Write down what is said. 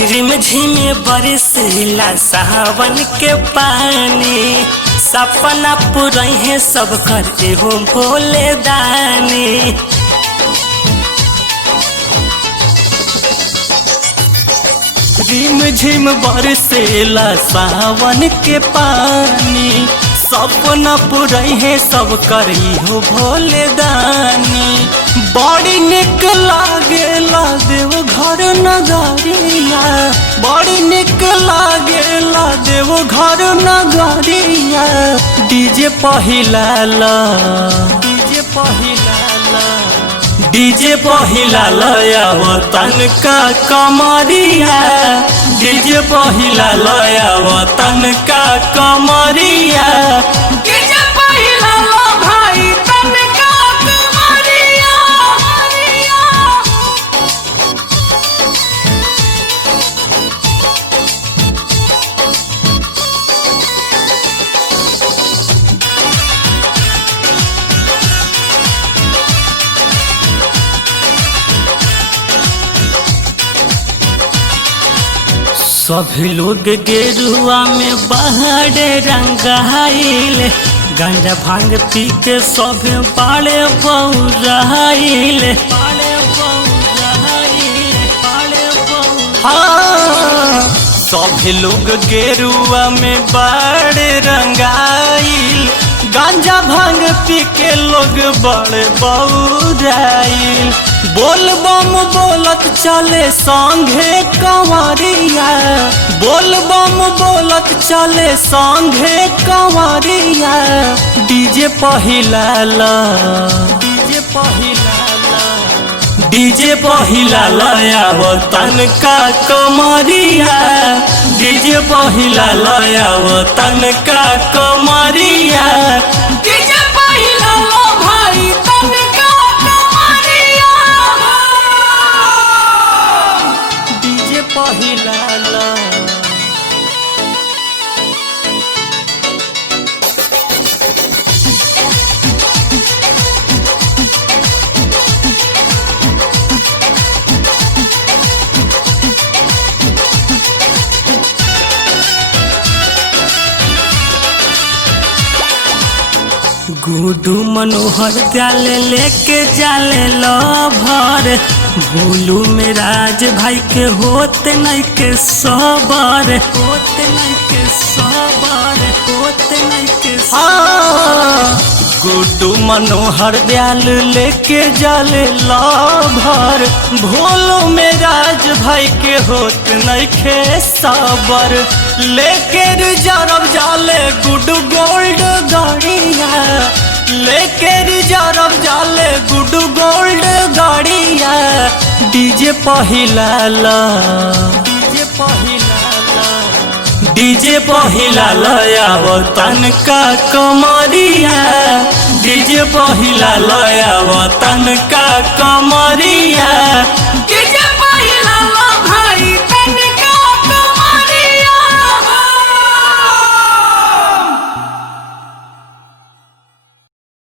रिमझिम बरसिला सावन के पानी, सपना पुरई है सब कर एहो भोले दानी। रिमझिम बरसिला सावन के पानी, सपना पुरई है सब कर एहो भोले दानी। बड़ी निक लागेला देव घर नगरिया, बड़ी निक लागेला देव घर नगरिया। डीजे पहिलाला, डीजे पहिलाला, डीजे पहिलाला वतन का कमरिया, डीजे पहिलाला वतन का कमरिया। डीजे पहिलाला भाई तन का कमरिया। सभी लोग गेरुआ में बाहर रंगाइल, गांजा भांग पी के सभी पाले बउराइल। हाँ, सभी लोग गेरुआ में बड़े रंगाइल, गांजा भांग पी के लोग बड़े बउराइल। बोल बम बोलत चले संघे कंवरिया, बोल बम बोलत चले संघे कंवरिया। डीजे पहिलाला, डीजे पहिलाला, डीजे पहिलाला वतन का कमरिया, डीजे पहिलाला वतन का कमरिया। डीजे पहिलाला भाई तन का कमरिया, डीजे पहिलाला। गुडू मनोहर जाले लेके जाले लभर, भूलू में राज भाई के होते नहीं के सबर, होते नहीं के सबर, होते नहीं के सबर। गुडू मनोहर दयाल लेके जाले लभर, भोलू में राज भाई के होत नहीं के सबर। लेके रिजर्व जाले गुडू गोल्ड गाड़िया, लेके रिजर्व जाले गुडू गोल्ड गाड़िया। डीजे पहिलाला, डीजे पहिलाला, डीजे पहिलाला वतन का कमरिया, डीजे पहिलाला वतन का कमरिया।